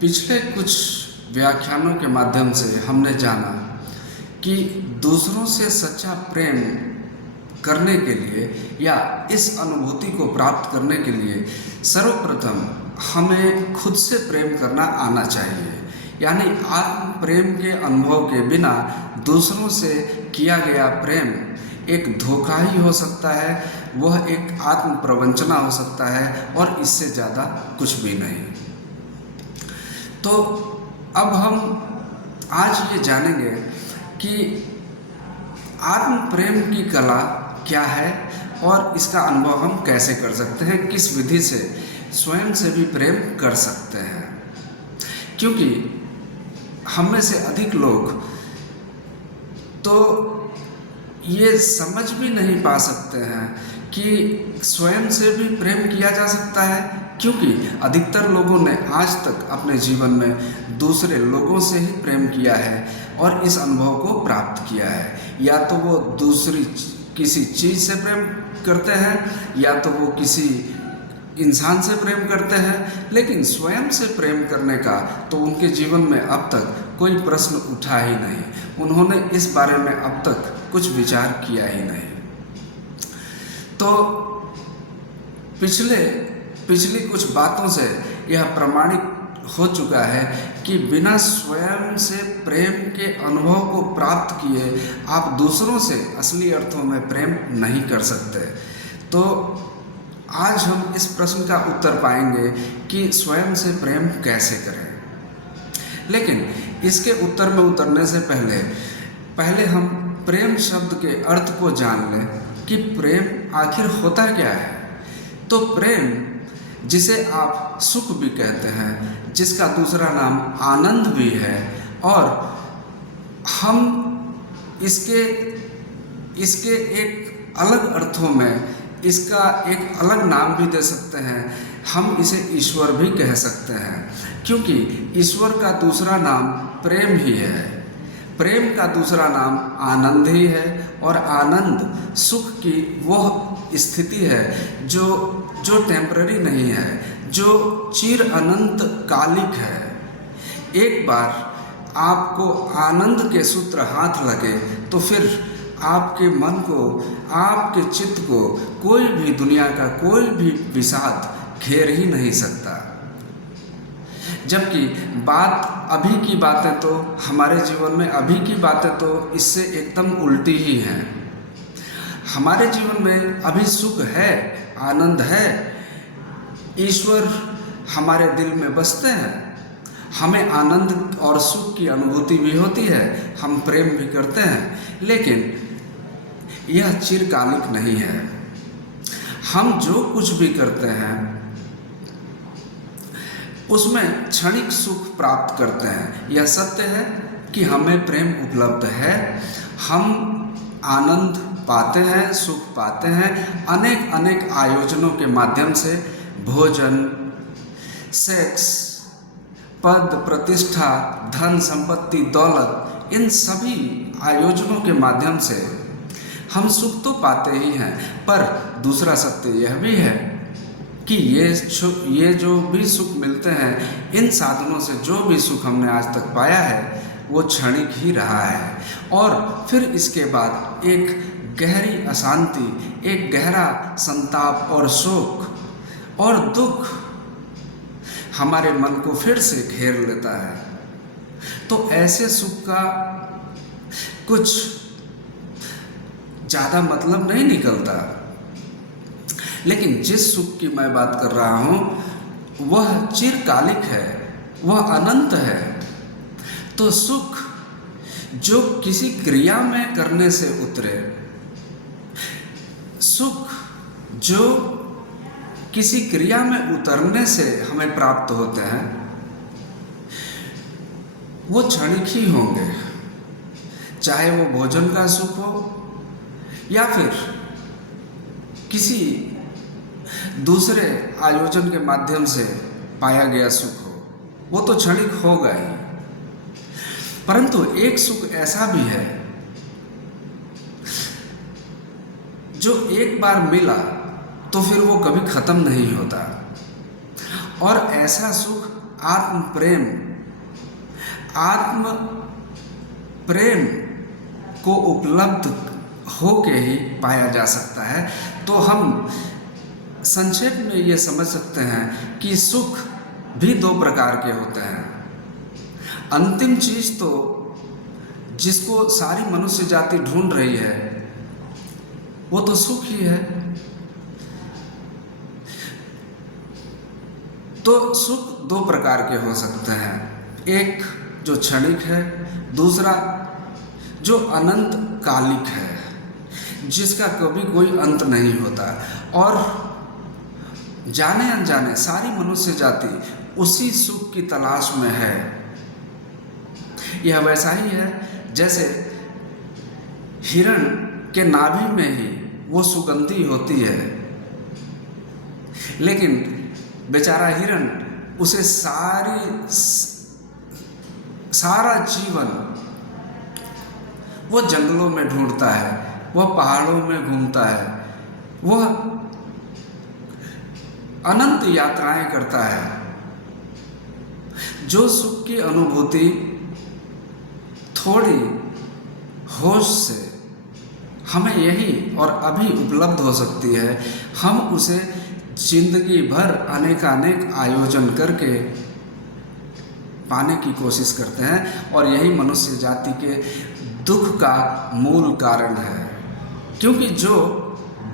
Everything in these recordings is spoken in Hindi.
पिछले कुछ व्याख्यानों के माध्यम से हमने जाना कि दूसरों से सच्चा प्रेम करने के लिए या इस अनुभूति को प्राप्त करने के लिए सर्वप्रथम हमें खुद से प्रेम करना आना चाहिए। यानी आत्म प्रेम के अनुभव के बिना दूसरों से किया गया प्रेम एक धोखा ही हो सकता है, वह एक आत्म प्रवंचना हो सकता है और इससे ज़्यादा कुछ भी नहीं। तो अब हम आज ये जानेंगे कि आत्म प्रेम की कला क्या है और इसका अनुभव हम कैसे कर सकते हैं, किस विधि से स्वयं से भी प्रेम कर सकते हैं। क्योंकि हम में से अधिक लोग तो ये समझ भी नहीं पा सकते हैं कि स्वयं से भी प्रेम किया जा सकता है, क्योंकि अधिकतर लोगों ने आज तक अपने जीवन में दूसरे लोगों से ही प्रेम किया है और इस अनुभव को प्राप्त किया है। या तो वो दूसरी किसी चीज़ से प्रेम करते हैं या तो वो किसी इंसान से प्रेम करते हैं, लेकिन स्वयं से प्रेम करने का तो उनके जीवन में अब तक कोई प्रश्न उठा ही नहीं। उन्होंने इस बारे में अब तक कुछ विचार किया ही नहीं। तो पिछली कुछ बातों से यह प्रमाणित हो चुका है कि बिना स्वयं से प्रेम के अनुभव को प्राप्त किए आप दूसरों से असली अर्थों में प्रेम नहीं कर सकते। तो आज हम इस प्रश्न का उत्तर पाएंगे कि स्वयं से प्रेम कैसे करें। लेकिन इसके उत्तर में उतरने से पहले हम प्रेम शब्द के अर्थ को जान लें कि प्रेम आखिर होता क्या है। तो प्रेम, जिसे आप सुख भी कहते हैं, जिसका दूसरा नाम आनंद भी है, और हम इसके एक अलग अर्थों में इसका एक अलग नाम भी दे सकते हैं। हम इसे ईश्वर भी कह सकते हैं, क्योंकि ईश्वर का दूसरा नाम प्रेम ही है। प्रेम का दूसरा नाम आनंद ही है, और आनंद सुख की वह स्थिति है जो टेम्पररी नहीं है, जो चिर अनंत कालिक है। एक बार आपको आनंद के सूत्र हाथ लगे तो फिर आपके मन को, आपके चित्त को कोई भी दुनिया का कोई भी विषाद घेर ही नहीं सकता। जबकि अभी की बातें तो हमारे जीवन में अभी की बातें तो इससे एकदम उल्टी ही हैं। हमारे जीवन में अभी सुख है, आनंद है, ईश्वर हमारे दिल में बसते हैं, हमें आनंद और सुख की अनुभूति भी होती है, हम प्रेम भी करते हैं, लेकिन यह चिरकालिक नहीं है। हम जो कुछ भी करते हैं उसमें क्षणिक सुख प्राप्त करते हैं। यह सत्य है कि हमें प्रेम उपलब्ध है, हम आनंद पाते हैं, सुख पाते हैं अनेक आयोजनों के माध्यम से। भोजन, सेक्स, पद, प्रतिष्ठा, धन, संपत्ति, दौलत, इन सभी आयोजनों के माध्यम से हम सुख तो पाते ही हैं। पर दूसरा सत्य यह भी है कि ये जो भी सुख मिलते हैं, इन साधनों से जो भी सुख हमने आज तक पाया है वो क्षणिक ही रहा है, और फिर इसके बाद एक गहरी अशांति, एक गहरा संताप और शोक और दुख हमारे मन को फिर से घेर लेता है। तो ऐसे सुख का कुछ ज़्यादा मतलब नहीं निकलता। लेकिन जिस सुख की मैं बात कर रहा हूँ वह चिरकालिक है, वह अनंत है। तो सुख जो किसी क्रिया में करने से उतरे, सुख जो किसी क्रिया में उतरने से हमें प्राप्त होते हैं, वो क्षणिक ही होंगे। चाहे वो भोजन का सुख हो या फिर किसी दूसरे आयोजन के माध्यम से पाया गया सुख हो, वो तो क्षणिक होगा ही। परंतु एक सुख ऐसा भी है जो एक बार मिला तो फिर वो कभी खत्म नहीं होता, और ऐसा सुख आत्म प्रेम को उपलब्ध होके ही पाया जा सकता है। तो हम संक्षेप में ये समझ सकते हैं कि सुख भी दो प्रकार के होते हैं। अंतिम चीज तो जिसको सारी मनुष्य जाति ढूंढ रही है वो तो सुख ही है। तो सुख दो प्रकार के हो सकते हैं, एक जो क्षणिक है, दूसरा जो अनंत कालिक है, जिसका कभी कोई अंत नहीं होता। और जाने अनजाने सारी मनुष्य जाति उसी सुख की तलाश में है। यह वैसा ही है जैसे हिरण के नाभि में ही वो सुगंधी होती है, लेकिन बेचारा हिरण उसे सारा जीवन वो जंगलों में ढूंढता है, वह पहाड़ों में घूमता है, वह अनंत यात्राएं करता है। जो सुख की अनुभूति थोड़ी होश से हमें यही और अभी उपलब्ध हो सकती है, हम उसे जिंदगी भर अनेकानेक आयोजन करके पाने की कोशिश करते हैं। और यही मनुष्य जाति के दुख का मूल कारण है, क्योंकि जो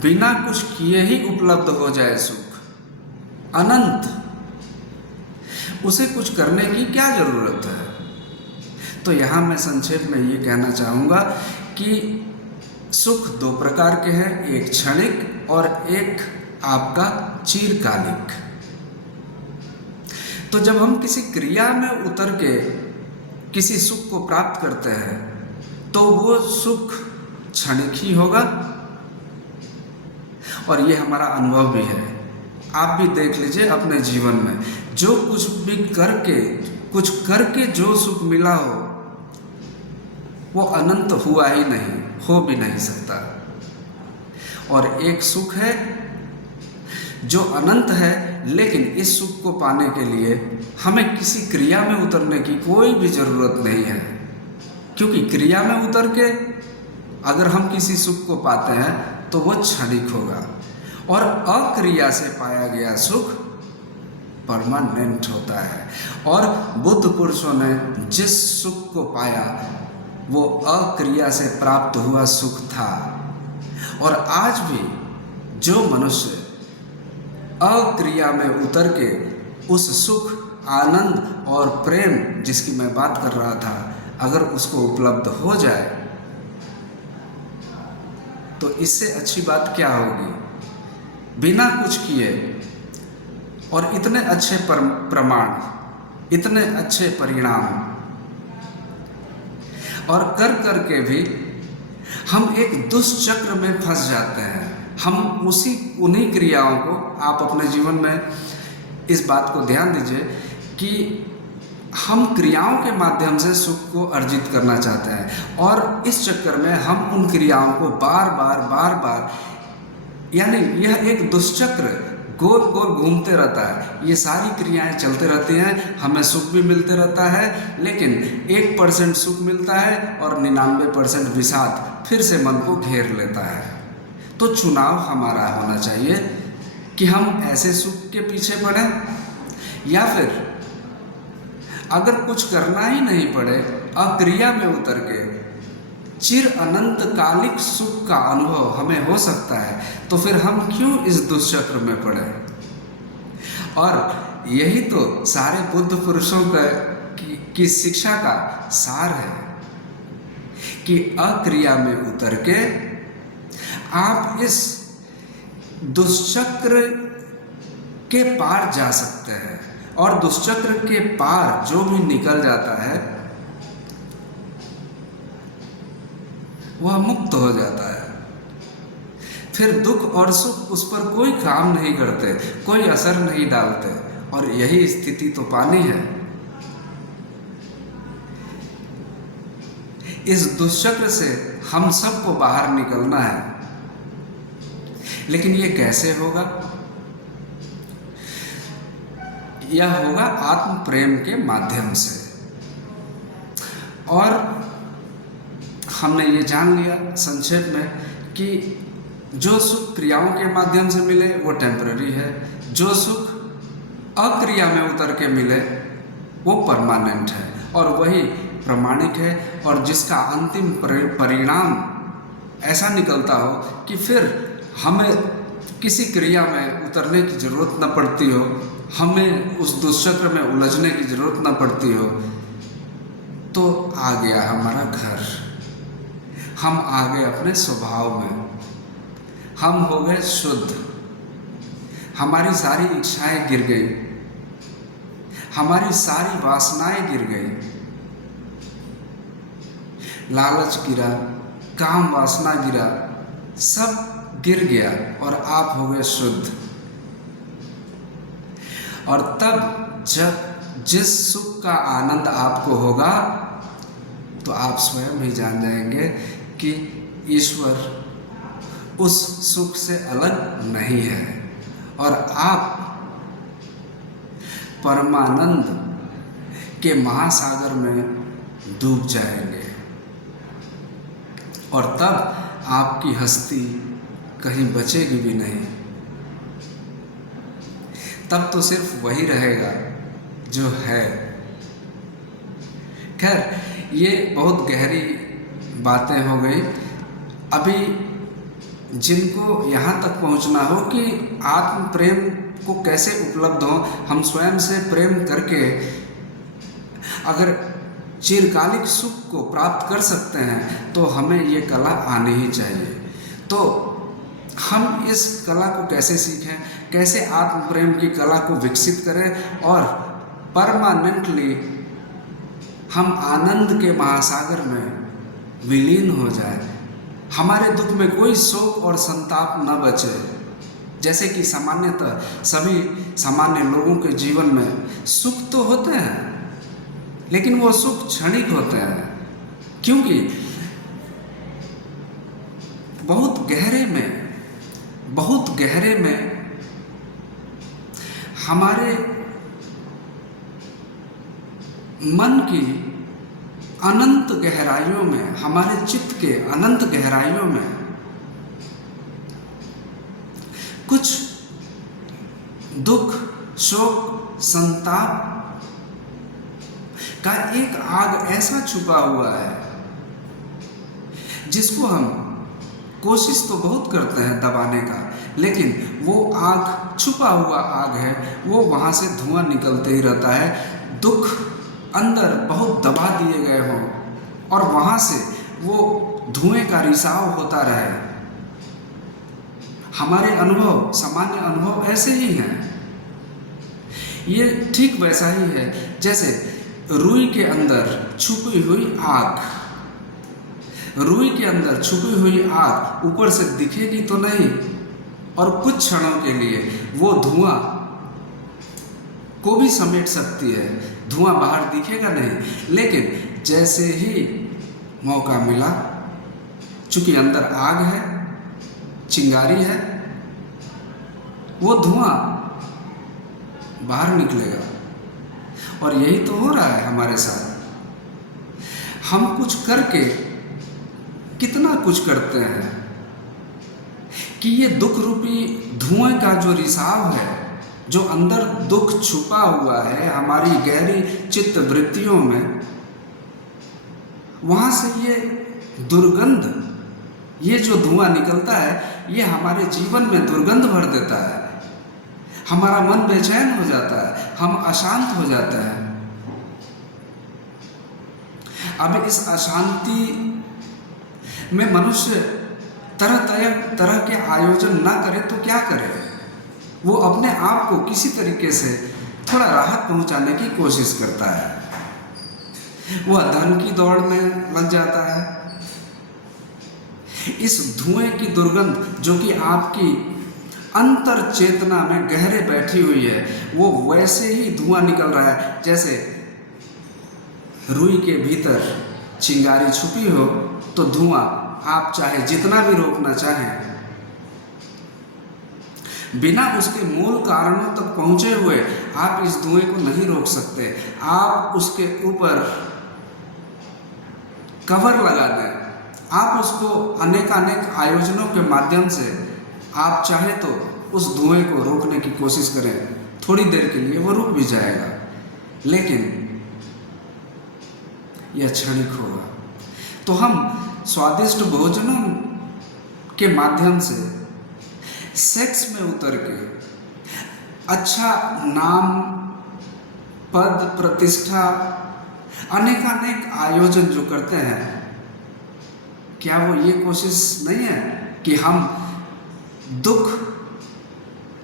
बिना कुछ किए ही उपलब्ध हो जाए सुख अनंत, उसे कुछ करने की क्या जरूरत है। तो यहाँ मैं संक्षेप में ये कहना चाहूँगा कि सुख दो प्रकार के हैं, एक क्षणिक और एक आपका चिरकालिक। तो जब हम किसी क्रिया में उतर के किसी सुख को प्राप्त करते हैं तो वो सुख क्षणिक ही होगा, और ये हमारा अनुभव भी है। आप भी देख लीजिए अपने जीवन में, जो कुछ करके जो सुख मिला हो वो अनंत हुआ ही नहीं, हो भी नहीं सकता। और एक सुख है जो अनंत है, लेकिन इस सुख को पाने के लिए हमें किसी क्रिया में उतरने की कोई भी जरूरत नहीं है, क्योंकि क्रिया में उतर के अगर हम किसी सुख को पाते हैं तो वो क्षणिक होगा, और अक्रिया से पाया गया सुख परमानेंट होता है। और बुद्ध पुरुषों ने जिस सुख को पाया वो अक्रिया से प्राप्त हुआ सुख था। और आज भी जो मनुष्य अक्रिया में उतर के उस सुख, आनंद और प्रेम जिसकी मैं बात कर रहा था, अगर उसको उपलब्ध हो जाए तो इससे अच्छी बात क्या होगी। बिना कुछ किए और इतने अच्छे प्रमाण, इतने अच्छे परिणाम और कर के भी हम एक दुष्चक्र में फंस जाते हैं। हम उन्हीं क्रियाओं को, आप अपने जीवन में इस बात को ध्यान दीजिए कि हम क्रियाओं के माध्यम से सुख को अर्जित करना चाहते हैं, और इस चक्कर में हम उन क्रियाओं को बार बार यानी यह एक दुष्चक्र गोल गोल घूमते रहता है। ये सारी क्रियाएं चलते रहती हैं, हमें सुख भी मिलते रहता है, लेकिन 1% सुख मिलता है और 99% विषाद फिर से मन को घेर लेता है। तो चुनाव हमारा होना चाहिए कि हम ऐसे सुख के पीछे पड़ें, या फिर अगर कुछ करना ही नहीं पड़े, अक्रिया में उतर के चिर अनंत कालिक सुख का अनुभव हमें हो सकता है, तो फिर हम क्यों इस दुष्चक्र में पड़े। और यही तो सारे बुद्ध पुरुषों की शिक्षा का सार है कि अक्रिया में उतर के आप इस दुष्चक्र के पार जा सकते हैं, और दुष्चक्र के पार जो भी निकल जाता है वह मुक्त हो जाता है। फिर दुख और सुख उस पर कोई काम नहीं करते, कोई असर नहीं डालते, और यही स्थिति तो पानी है। इस दुष्चक्र से हम सबको बाहर निकलना है, लेकिन ये कैसे होगा? यह होगा आत्म प्रेम के माध्यम से। और हमने ये जान लिया संक्षेप में कि जो सुख क्रियाओं के माध्यम से मिले वो टेम्पररी है, जो सुख अक्रिया में उतर के मिले वो परमानेंट है और वही प्रमाणिक है, और जिसका अंतिम परिणाम ऐसा निकलता हो कि फिर हमें किसी क्रिया में उतरने की ज़रूरत न पड़ती हो, हमें उस दुष्चक्र में उलझने की ज़रूरत न पड़ती हो, तो आ गया हमारा घर। हम आ गए अपने स्वभाव में, हम हो गए शुद्ध, हमारी सारी इच्छाएं गिर गई, हमारी सारी वासनाएं गिर गई, लालच गिरा, काम वासना गिरा, सब गिर गया और आप हो गए शुद्ध। और तब जब जिस सुख का आनंद आपको होगा तो आप स्वयं ही जान जाएंगे कि ईश्वर उस सुख से अलग नहीं है और आप परमानंद के महासागर में डूब जाएंगे। और तब आपकी हस्ती कहीं बचेगी भी नहीं, तब तो सिर्फ वही रहेगा जो है। खैर, ये बहुत गहरी बातें हो गई। अभी जिनको यहाँ तक पहुँचना हो कि आत्म प्रेम को कैसे उपलब्ध हो, हम स्वयं से प्रेम करके अगर चिरकालिक सुख को प्राप्त कर सकते हैं तो हमें ये कला आनी ही चाहिए। तो हम इस कला को कैसे सीखें, कैसे आत्म प्रेम की कला को विकसित करें और परमानेंटली हम आनंद के महासागर में विलीन हो जाए, हमारे दुख में कोई शोक और संताप न बचे। जैसे कि सामान्यतः सभी सामान्य लोगों के जीवन में सुख तो होते हैं, लेकिन वो सुख क्षणिक होते हैं, क्योंकि बहुत गहरे में हमारे मन की अनंत गहराइयों में, हमारे चित्त के अनंत गहराइयों में कुछ दुख, शोक, संताप का एक आग ऐसा छुपा हुआ है जिसको हम कोशिश तो बहुत करते हैं दबाने का, लेकिन वो आग छुपा हुआ आग है, वो वहाँ से धुआं निकलते ही रहता है। दुख अंदर बहुत दबा दिए गए हों और वहाँ से वो धुएं का रिसाव होता रहे। हमारे अनुभव, सामान्य अनुभव ऐसे ही हैं। ये ठीक वैसा ही है जैसे रुई के अंदर छुपी हुई आग। रुई के अंदर छुपी हुई आग ऊपर से दिखेगी तो नहीं, और कुछ क्षणों के लिए वो धुआं को भी समेट सकती है, धुआं बाहर दिखेगा नहीं, लेकिन जैसे ही मौका मिला, चूंकि अंदर आग है, चिंगारी है, वो धुआं बाहर निकलेगा। और यही तो हो रहा है हमारे साथ। हम कुछ करके कितना कुछ करते हैं कि ये दुख रूपी धुएं का जो रिसाव है, जो अंदर दुख छुपा हुआ है हमारी गहरी चित्त वृत्तियों में, वहाँ से ये दुर्गंध, ये जो धुआं निकलता है, ये हमारे जीवन में दुर्गंध भर देता है। हमारा मन बेचैन हो जाता है, हम अशांत हो जाते हैं। अब इस अशांति में मनुष्य तरह के आयोजन ना करे तो क्या करे? वो अपने आप को किसी तरीके से थोड़ा राहत पहुंचाने की कोशिश करता है। वह धन की दौड़ में लग जाता है। इस धुएं की दुर्गंध जो कि आपकी अंतर चेतना में गहरे बैठी हुई है, वो वैसे ही धुआं निकल रहा है जैसे रुई के भीतर चिंगारी छुपी हो तो धुआं आप चाहे जितना भी रोकना चाहें बिना उसके मूल कारणों तक पहुंचे हुए आप इस धुएं को नहीं रोक सकते। आप उसके ऊपर कवर लगा दें, आप उसको अनेकानेक आयोजनों के माध्यम से आप चाहे तो उस धुएं को रोकने की कोशिश करें, थोड़ी देर के लिए वो रुक भी जाएगा, लेकिन यह क्षणिक होगा। तो हम स्वादिष्ट भोजनों के माध्यम से सेक्स में उतर के अच्छा नाम, पद, प्रतिष्ठा, अनेकानेक आयोजन जो करते हैं, क्या वो ये कोशिश नहीं है कि हम दुख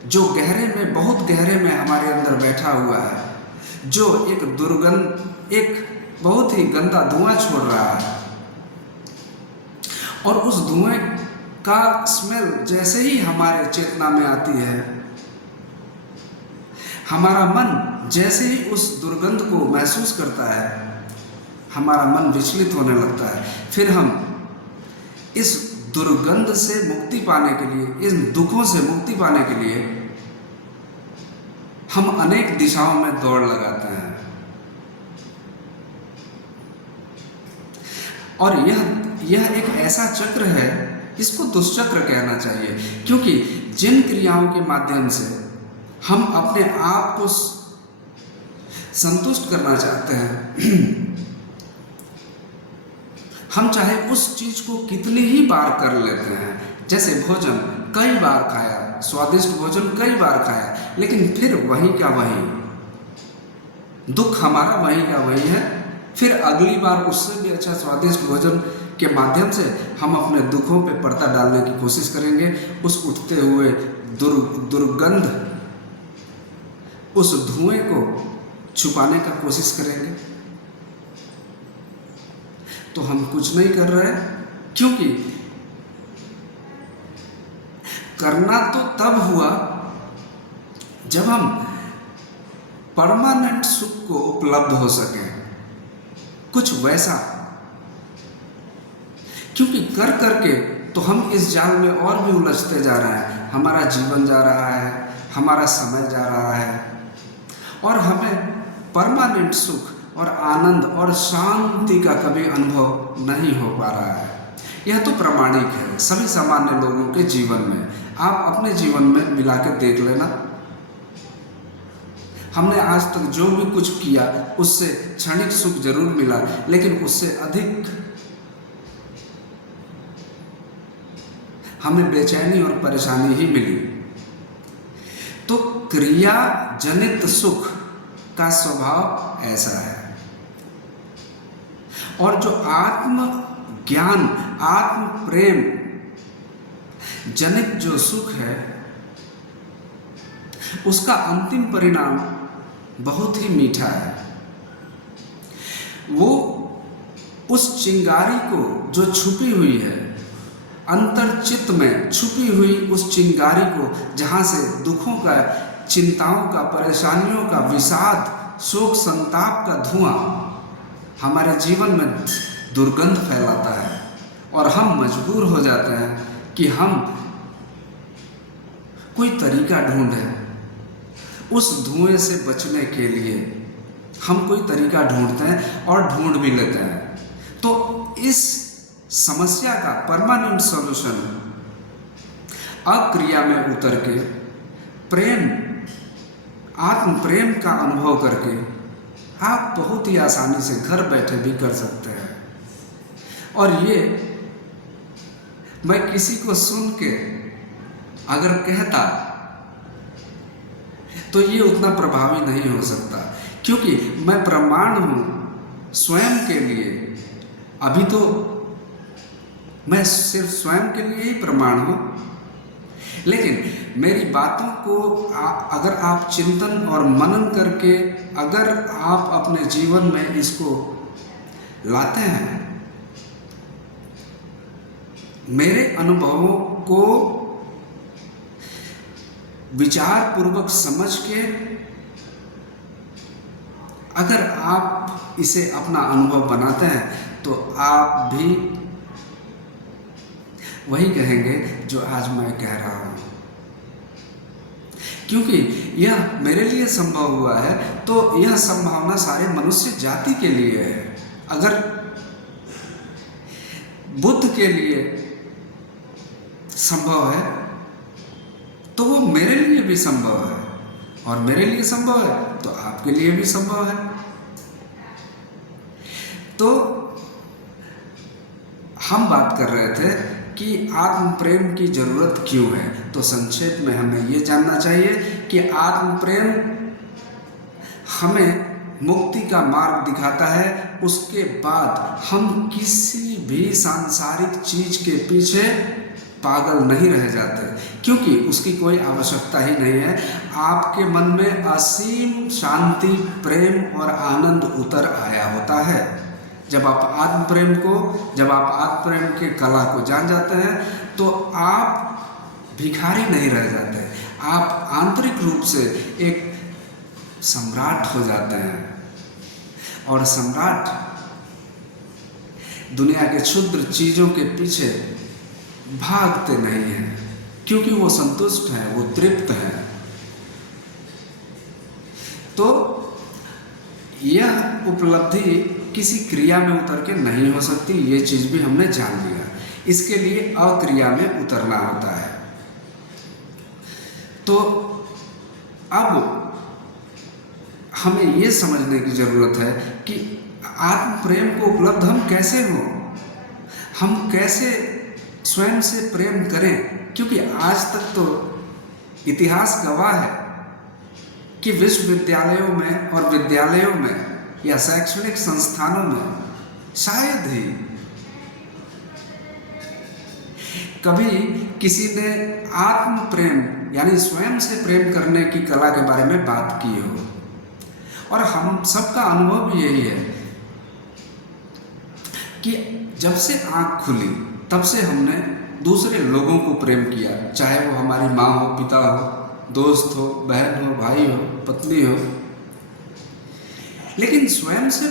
जो गहरे में, बहुत गहरे में हमारे अंदर बैठा हुआ है, जो एक दुर्गंध, एक बहुत ही गंदा धुआं छोड़ रहा है, और उस धुएं का स्मेल जैसे ही हमारे चेतना में आती है, हमारा मन जैसे ही उस दुर्गंध को महसूस करता है, हमारा मन विचलित होने लगता है। फिर हम इस दुर्गंध से मुक्ति पाने के लिए, इन दुखों से मुक्ति पाने के लिए हम अनेक दिशाओं में दौड़ लगाते हैं। और यह एक ऐसा चक्र है, इसको दुष्चक्र कहना चाहिए, क्योंकि जिन क्रियाओं के माध्यम से हम अपने आप को संतुष्ट करना चाहते हैं, हम चाहे उस चीज को कितनी ही बार कर लेते हैं, जैसे भोजन कई बार खाया, स्वादिष्ट भोजन कई बार खाया, लेकिन फिर वही का वही, दुख हमारा वही का वही है। फिर अगली बार उससे भी अच्छा स्वादिष्ट भोजन के माध्यम से हम अपने दुखों पे पर्दा डालने की कोशिश करेंगे, उस उठते हुए दुर्गंध, उस धुएं को छुपाने का कोशिश करेंगे। तो हम कुछ नहीं कर रहे, क्योंकि करना तो तब हुआ जब हम परमानेंट सुख को उपलब्ध हो सके, कुछ वैसा, क्योंकि कर करके तो हम इस जाल में और भी उलझते जा रहे हैं। हमारा जीवन जा रहा है, हमारा समय जा रहा है, और हमें परमानेंट सुख और आनंद और शांति का कभी अनुभव नहीं हो पा रहा है। यह तो प्रामाणिक है सभी सामान्य लोगों के जीवन में। आप अपने जीवन में मिला के देख लेना, हमने आज तक जो भी कुछ किया उससे क्षणिक सुख जरूर मिला, लेकिन उससे अधिक हमें बेचैनी और परेशानी ही मिली। तो क्रिया जनित सुख का स्वभाव ऐसा है, और जो आत्म ज्ञान, आत्म प्रेम जनित जो सुख है, उसका अंतिम परिणाम बहुत ही मीठा है। वो उस चिंगारी को जो छुपी हुई है, अंतर चित्त में छुपी हुई उस चिंगारी को, जहाँ से दुखों का, चिंताओं का, परेशानियों का, विषाद, शोक, संताप का धुआं हमारे जीवन में दुर्गंध फैलाता है, और हम मजबूर हो जाते हैं कि हम कोई तरीका ढूंढें उस धुएं से बचने के लिए। हम कोई तरीका ढूंढते हैं और ढूंढ भी लेते हैं। तो इस समस्या का परमानेंट सॉल्यूशन अक्रिया में उतर के प्रेम, आत्म प्रेम का अनुभव करके आप बहुत ही आसानी से घर बैठे भी कर सकते हैं। और ये मैं किसी को सुन के अगर कहता तो ये उतना प्रभावी नहीं हो सकता, क्योंकि मैं प्रमाण हूँ स्वयं के लिए। अभी तो मैं सिर्फ स्वयं के लिए ही प्रमाण हूँ, लेकिन मेरी बातों को अगर आप चिंतन और मनन करके अगर आप अपने जीवन में इसको लाते हैं, मेरे अनुभवों को विचार पूर्वक समझ के अगर आप इसे अपना अनुभव बनाते हैं, तो आप भी वही कहेंगे जो आज मैं कह रहा हूँ। क्योंकि यह मेरे लिए संभव हुआ है तो यह संभावना सारे मनुष्य जाति के लिए है। अगर बुद्ध के लिए संभव है तो वो मेरे लिए भी संभव है, और मेरे लिए संभव है तो आपके लिए भी संभव है। तो हम बात कर रहे थे कि आत्म प्रेम की जरूरत क्यों है। तो संक्षेप में हमें ये जानना चाहिए कि आत्म प्रेम हमें मुक्ति का मार्ग दिखाता है। उसके बाद हम किसी भी सांसारिक चीज के पीछे पागल नहीं रह जाते, क्योंकि उसकी कोई आवश्यकता ही नहीं है। आपके मन में असीम शांति, प्रेम और आनंद उतर आया होता है। जब आप आत्म प्रेम के कला को जान जाते हैं तो आप भिखारी नहीं रह जाते, आप आंतरिक रूप से एक सम्राट हो जाते हैं। और सम्राट दुनिया के क्षुद्र चीजों के पीछे भागते नहीं हैं, क्योंकि वो संतुष्ट हैं, वो तृप्त हैं। तो यह उपलब्धि किसी क्रिया में उतर के नहीं हो सकती, ये चीज भी हमने जान लिया। इसके लिए अक्रिया में उतरना होता है। तो अब हमें ये समझने की जरूरत है कि आत्म प्रेम को उपलब्ध हम कैसे हो, हम कैसे स्वयं से प्रेम करें। क्योंकि आज तक तो इतिहास गवाह है कि विश्वविद्यालयों में और विद्यालयों में या शैक्षणिक संस्थानों में शायद ही कभी किसी ने आत्म प्रेम यानी स्वयं से प्रेम करने की कला के बारे में बात की हो। और हम सबका अनुभव भी यही है कि जब से आंख खुली तब से हमने दूसरे लोगों को प्रेम किया, चाहे वो हमारी माँ हो, पिता हो, दोस्त हो, बहन हो, भाई हो, पत्नी हो। लेकिन स्वयं से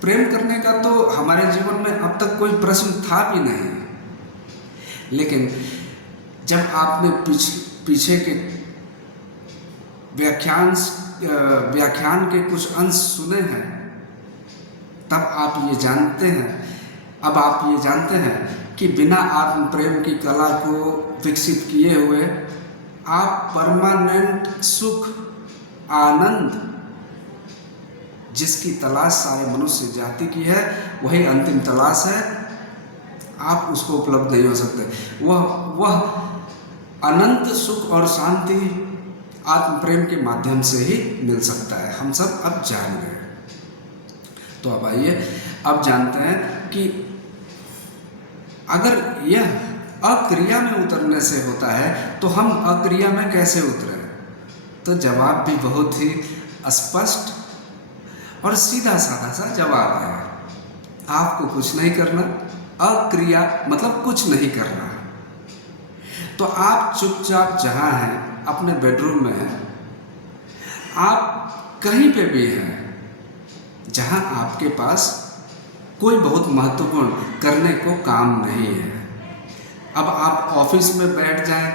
प्रेम करने का तो हमारे जीवन में अब तक कोई प्रश्न था भी नहीं। लेकिन जब आपने पीछे के व्याख्यान के कुछ अंश सुने हैं, तब आप ये जानते हैं कि बिना आत्म प्रेम की कला को विकसित किए हुए आप परमानेंट सुख, आनंद जिसकी तलाश सारे मनुष्य जाति की है, वही अंतिम तलाश है, आप उसको उपलब्ध नहीं हो सकते। वह अनंत सुख और शांति आत्म प्रेम के माध्यम से ही मिल सकता है। हम सब अब जान गए। तो अब आइए अब जानते हैं कि अगर यह अक्रिया में उतरने से होता है तो हम अक्रिया में कैसे उतरें। तो जवाब भी बहुत ही स्पष्ट और सीधा साधा सा जवाब है। आपको कुछ नहीं करना। अक्रिया मतलब कुछ नहीं करना। तो आप चुपचाप जहां हैं, अपने बेडरूम में हैं, आप कहीं पे भी हैं जहां आपके पास कोई बहुत महत्वपूर्ण करने को काम नहीं है। अब आप ऑफिस में बैठ जाएं,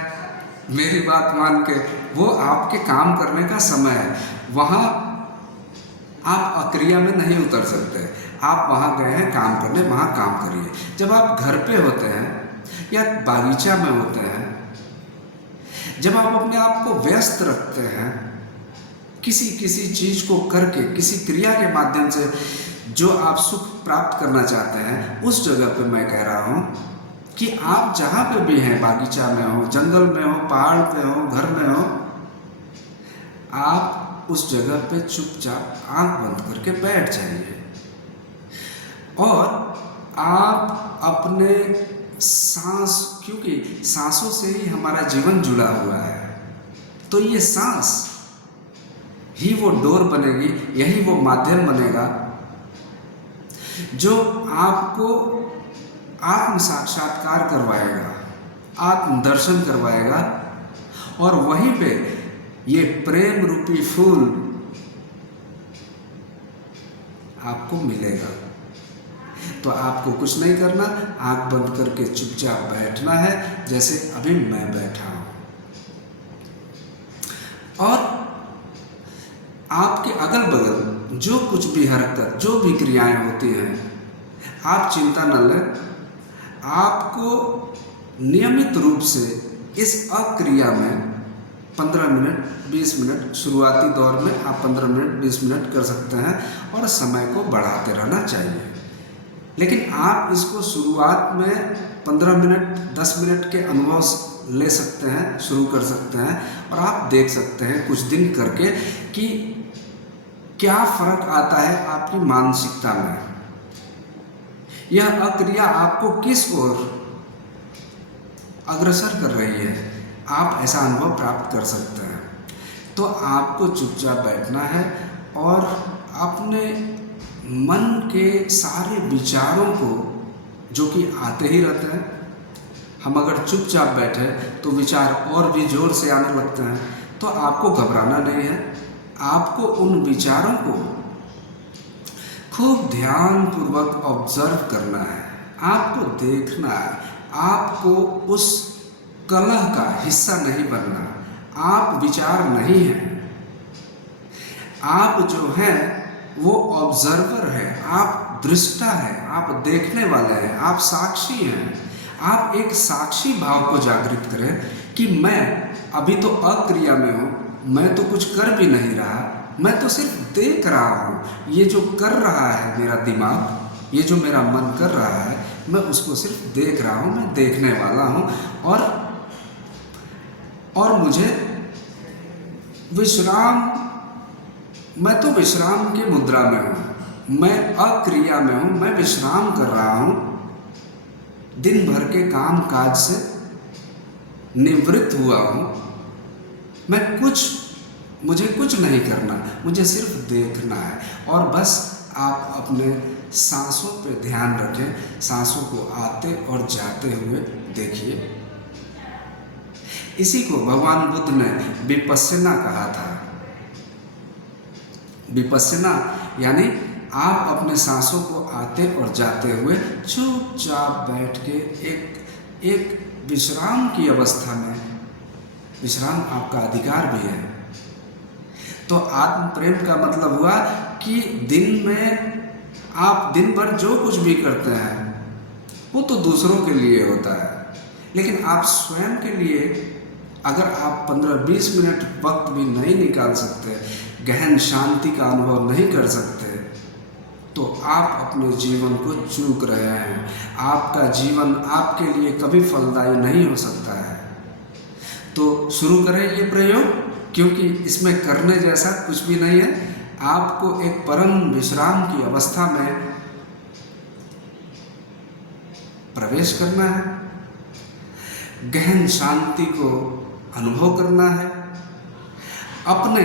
मेरी बात मान के, वो आपके काम करने का समय है। वहाँ आप अक्रिया में नहीं उतर सकते। आप वहाँ गए हैं काम करने, वहाँ काम करिए। जब आप घर पे होते हैं या बागीचा में होते हैं, जब आप अपने आप को व्यस्त रखते हैं किसी चीज को करके, किसी क्रिया के माध्यम से जो आप सुख प्राप्त करना चाहते हैं, उस जगह पे मैं कह रहा हूँ कि आप जहाँ पे भी हैं, बागीचा में हो, जंगल में हो, पहाड़ पे हो, घर में हो, आप उस जगह पे चुपचाप आंख बंद करके बैठ जाइए और आप अपने सांस, क्योंकि सांसों से ही हमारा जीवन जुड़ा हुआ है, तो ये सांस ही वो डोर बनेगी, यही वो माध्यम बनेगा जो आपको आत्म साक्षात्कार करवाएगा, आत्म दर्शन करवाएगा, और वहीं पे ये प्रेम रूपी फूल आपको मिलेगा। तो आपको कुछ नहीं करना, आंख बंद करके चुपचाप बैठना है, जैसे अभी मैं बैठा हूं। जो कुछ भी हरकत, जो भी क्रियाएं होती हैं, आप चिंता न लें। आपको नियमित रूप से इस अक्रिया में 15 मिनट 20 मिनट, शुरुआती दौर में आप 15 मिनट 20 मिनट कर सकते हैं और समय को बढ़ाते रहना चाहिए। लेकिन आप इसको शुरुआत में 15 मिनट 10 मिनट के अनुभव ले सकते हैं, शुरू कर सकते हैं और आप देख सकते हैं कुछ दिन करके कि क्या फर्क आता है आपकी मानसिकता में। यह अक्रिया आपको किस ओर अग्रसर कर रही है, आप ऐसा अनुभव प्राप्त कर सकते हैं। तो आपको चुपचाप बैठना है और अपने मन के सारे विचारों को, जो कि आते ही रहते हैं, हम अगर चुपचाप बैठे तो विचार और भी जोर से आने लगते हैं, तो आपको घबराना नहीं है। आपको उन विचारों को खूब ध्यानपूर्वक ऑब्जर्व करना है, आपको देखना है। आपको उस कलह का हिस्सा नहीं बनना। आप विचार नहीं हैं, आप जो हैं वो ऑब्जर्वर है, आप दृष्टा है, आप देखने वाले हैं, आप साक्षी हैं। आप एक साक्षी भाव को जागृत करें कि मैं अभी तो अक्रिया में हूँ, मैं तो कुछ कर भी नहीं रहा, मैं तो सिर्फ देख रहा हूँ। ये जो कर रहा है मेरा दिमाग, ये जो मेरा मन कर रहा है, मैं उसको सिर्फ देख रहा हूँ, मैं देखने वाला हूँ। और मुझे विश्राम, मैं तो विश्राम की मुद्रा में हूँ, मैं अक्रिया में हूँ, मैं विश्राम कर रहा हूँ। दिन भर के काम काज से निवृत्त हुआ हूँ, मुझे कुछ नहीं करना, मुझे सिर्फ देखना है। और बस आप अपने सांसों पे ध्यान रखें, सांसों को आते और जाते हुए देखिए। इसी को भगवान बुद्ध ने विपस्सना कहा था। विपस्सना यानी आप अपने सांसों को आते और जाते हुए चुपचाप बैठ के एक विश्राम की अवस्था में, विश्राम आपका अधिकार भी है। तो आत्म प्रेम का मतलब हुआ कि दिन में आप दिन भर जो कुछ भी करते हैं वो तो दूसरों के लिए होता है, लेकिन आप स्वयं के लिए अगर आप 15-20 मिनट वक्त भी नहीं निकाल सकते, गहन शांति का अनुभव नहीं कर सकते, तो आप अपने जीवन को चूक रहे हैं। आपका जीवन आपके लिए कभी फलदायी नहीं हो सकता है। तो शुरू करें ये प्रयोग, क्योंकि इसमें करने जैसा कुछ भी नहीं है। आपको एक परम विश्राम की अवस्था में प्रवेश करना है, गहन शांति को अनुभव करना है, अपने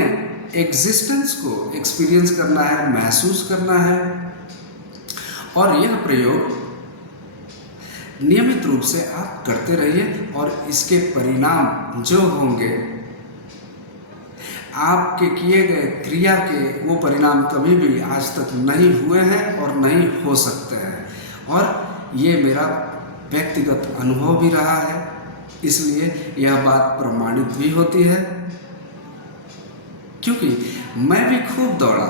एग्जिस्टेंस को एक्सपीरियंस करना है, महसूस करना है। और यह प्रयोग नियमित रूप से आप करते रहिए और इसके परिणाम जो होंगे, आपके किए गए क्रिया के वो परिणाम कभी भी आज तक नहीं हुए हैं और नहीं हो सकते हैं। और ये मेरा व्यक्तिगत अनुभव भी रहा है, इसलिए यह बात प्रमाणित भी होती है। क्योंकि मैं भी खूब दौड़ा,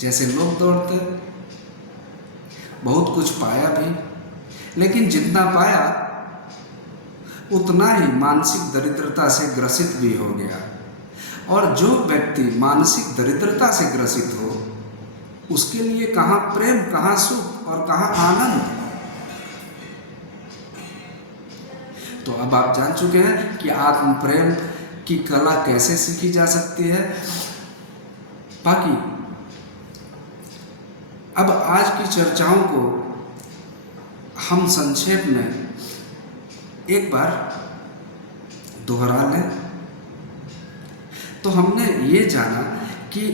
जैसे लोग दौड़ते, बहुत कुछ पाया भी, लेकिन जितना पाया उतना ही मानसिक दरिद्रता से ग्रसित भी हो गया। और जो व्यक्ति मानसिक दरिद्रता से ग्रसित हो, उसके लिए कहाँ प्रेम, कहाँ सुख और कहाँ आनंद। तो अब आप जान चुके हैं कि आत्म प्रेम की कला कैसे सीखी जा सकती है। बाकी अब आज की चर्चाओं को हम संक्षेप में एक बार दोहरा लें। तो हमने ये जाना कि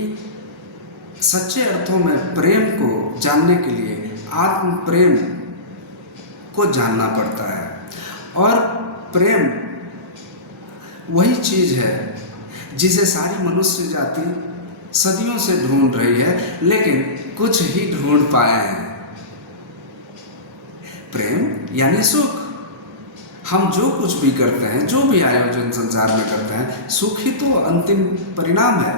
सच्चे अर्थों में प्रेम को जानने के लिए आत्म प्रेम को जानना पड़ता है। और प्रेम वही चीज़ है जिसे सारी मनुष्य जाति सदियों से ढूंढ रही है, लेकिन कुछ ही ढूंढ पाए हैं। प्रेम यानी सुख। हम जो कुछ भी करते हैं, जो भी आयोजन संसार में करते हैं, सुख ही तो अंतिम परिणाम है।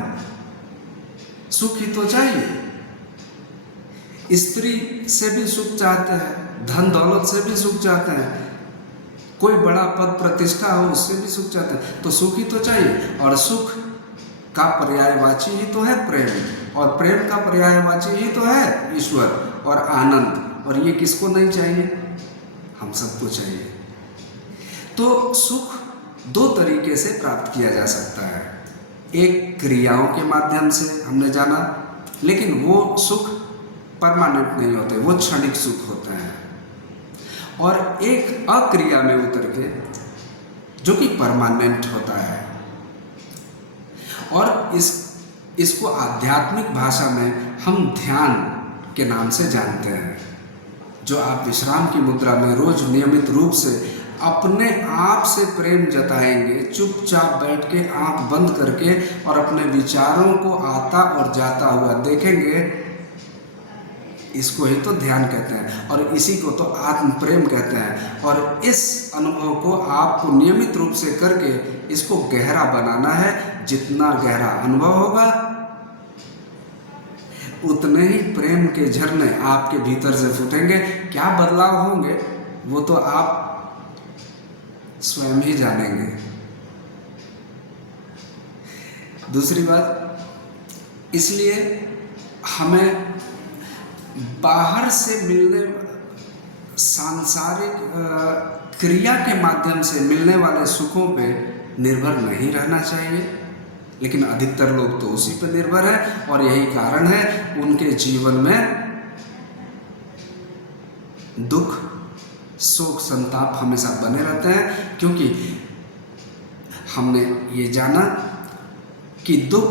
सुख ही तो चाहिए। स्त्री से भी सुख चाहते हैं, धन दौलत से भी सुख चाहते हैं, कोई बड़ा पद प्रतिष्ठा हो उससे भी सुख चाहते हैं, तो सुख ही तो चाहिए। और सुख का पर्यायवाची ही तो है प्रेम, और प्रेम का पर्यायवाची ही तो है ईश्वर और आनंद। और ये किसको नहीं चाहिए? हम सबको चाहिए। तो सुख दो तरीके से प्राप्त किया जा सकता है। एक क्रियाओं के माध्यम से हमने जाना, लेकिन वो सुख परमानेंट नहीं होते, वो क्षणिक सुख होते हैं। और एक अक्रिया में उतर के जो कि परमानेंट होता है। और इसको आध्यात्मिक भाषा में हम ध्यान के नाम से जानते हैं। जो आप विश्राम की मुद्रा में रोज नियमित रूप से अपने आप से प्रेम जताएंगे, चुपचाप बैठ के आंख बंद करके और अपने विचारों को आता और जाता हुआ देखेंगे, इसको ही तो ध्यान कहते हैं, और इसी को तो आत्म प्रेम कहते हैं। और इस अनुभव को आपको नियमित रूप से करके इसको गहरा बनाना है। जितना गहरा अनुभव होगा उतने ही प्रेम के झरने आपके भीतर से फूटेंगे। क्या बदलाव होंगे वो तो आप स्वयं ही जानेंगे। दूसरी बात, इसलिए हमें बाहर से मिलने सांसारिक क्रिया के माध्यम से मिलने वाले सुखों पे निर्भर नहीं रहना चाहिए। लेकिन अधिकतर लोग तो उसी पर निर्भर है, और यही कारण है उनके जीवन में दुख, शोक, संताप हमेशा बने रहते हैं। क्योंकि हमने ये जाना कि दुख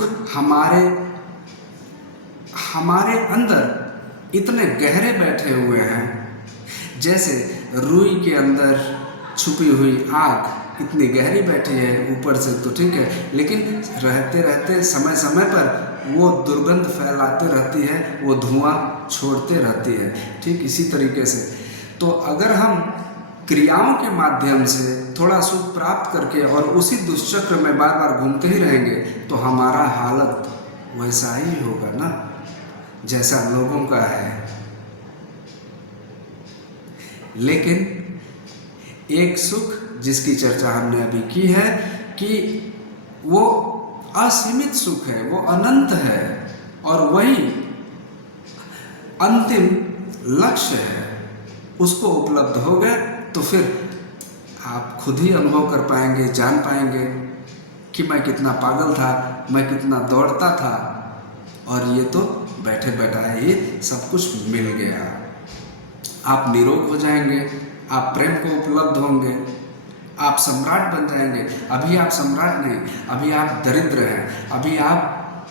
हमारे अंदर इतने गहरे बैठे हुए हैं। जैसे रुई के अंदर छुपी हुई आग इतनी गहरी बैठी है, ऊपर से तो ठीक है, लेकिन रहते रहते समय समय पर वो दुर्गंध फैलाते रहती है, वो धुआं छोड़ते रहती है। ठीक इसी तरीके से तो अगर हम क्रियाओं के माध्यम से थोड़ा सुख प्राप्त करके और उसी दुष्चक्र में बार बार घूमते ही रहेंगे, तो हमारा हालत वैसा ही होगा ना जैसा लोगों का है। लेकिन एक सुख जिसकी चर्चा हमने अभी की है कि वो असीमित सुख है, वो अनंत है, और वही अंतिम लक्ष्य है। उसको उपलब्ध हो गए तो फिर आप खुद ही अनुभव कर पाएंगे, जान पाएंगे कि मैं कितना पागल था, मैं कितना दौड़ता था, और ये तो बैठे बैठाए ही सब कुछ मिल गया। आप निरोग हो जाएंगे, आप प्रेम को उपलब्ध होंगे, आप सम्राट बन जाएंगे। अभी आप सम्राट नहीं, अभी आप दरिद्र हैं, अभी आप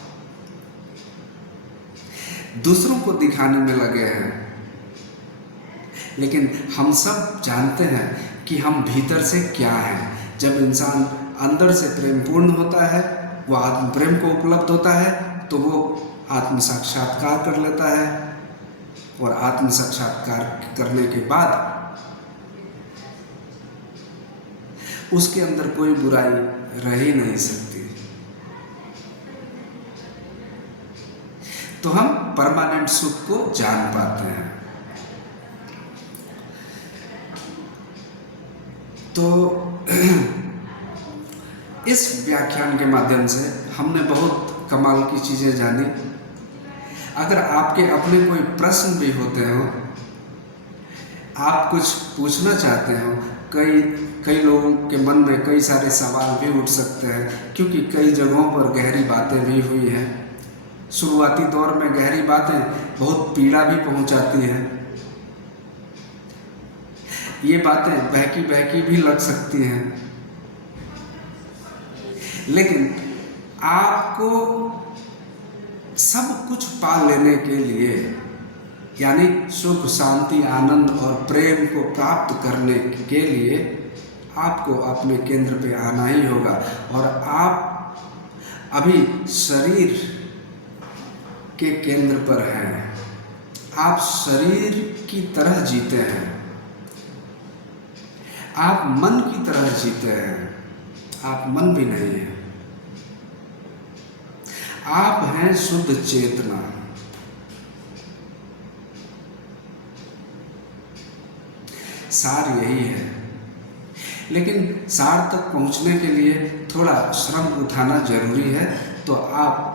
दूसरों को दिखाने में लगे हैं। लेकिन हम सब जानते हैं कि हम भीतर से क्या हैं। जब इंसान अंदर से प्रेम पूर्ण होता है, वो आत्म प्रेम को उपलब्ध होता है, तो वो आत्म साक्षात्कार कर लेता है, और आत्म साक्षात्कार करने के बाद उसके अंदर कोई बुराई रह ही नहीं सकती। तो हम परमानेंट सुख को जान पाते हैं। तो इस व्याख्यान के माध्यम से हमने बहुत कमाल की चीज़ें जानी। अगर आपके अपने कोई प्रश्न भी होते हो, आप कुछ पूछना चाहते हो, कई लोगों के मन में कई सारे सवाल भी उठ सकते हैं, क्योंकि कई जगहों पर गहरी बातें भी हुई हैं। शुरुआती दौर में गहरी बातें बहुत पीड़ा भी पहुंचाती हैं। ये बातें बहकी बहकी भी लग सकती हैं, लेकिन आपको सब कुछ पा लेने के लिए, यानी सुख, शांति, आनंद और प्रेम को प्राप्त करने के लिए आपको अपने केंद्र पे आना ही होगा। और आप अभी शरीर के केंद्र पर हैं, आप शरीर की तरह जीते हैं, आप मन की तरह जीते हैं, आप मन भी नहीं है। आप हैं शुद्ध चेतना। सार यही है, लेकिन सार तक पहुंचने के लिए थोड़ा श्रम उठाना जरूरी है। तो आप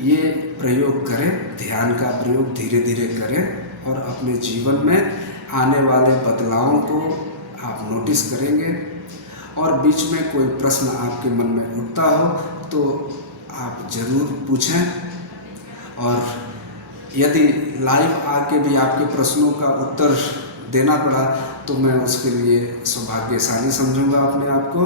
ये प्रयोग करें, ध्यान का प्रयोग धीरे धीरे करें और अपने जीवन में आने वाले बदलावों को आप नोटिस करेंगे। और बीच में कोई प्रश्न आपके मन में उठता हो तो आप ज़रूर पूछें। और यदि लाइव आके भी आपके प्रश्नों का उत्तर देना पड़ा तो मैं उसके लिए सौभाग्यशाली समझूंगा अपने आप को।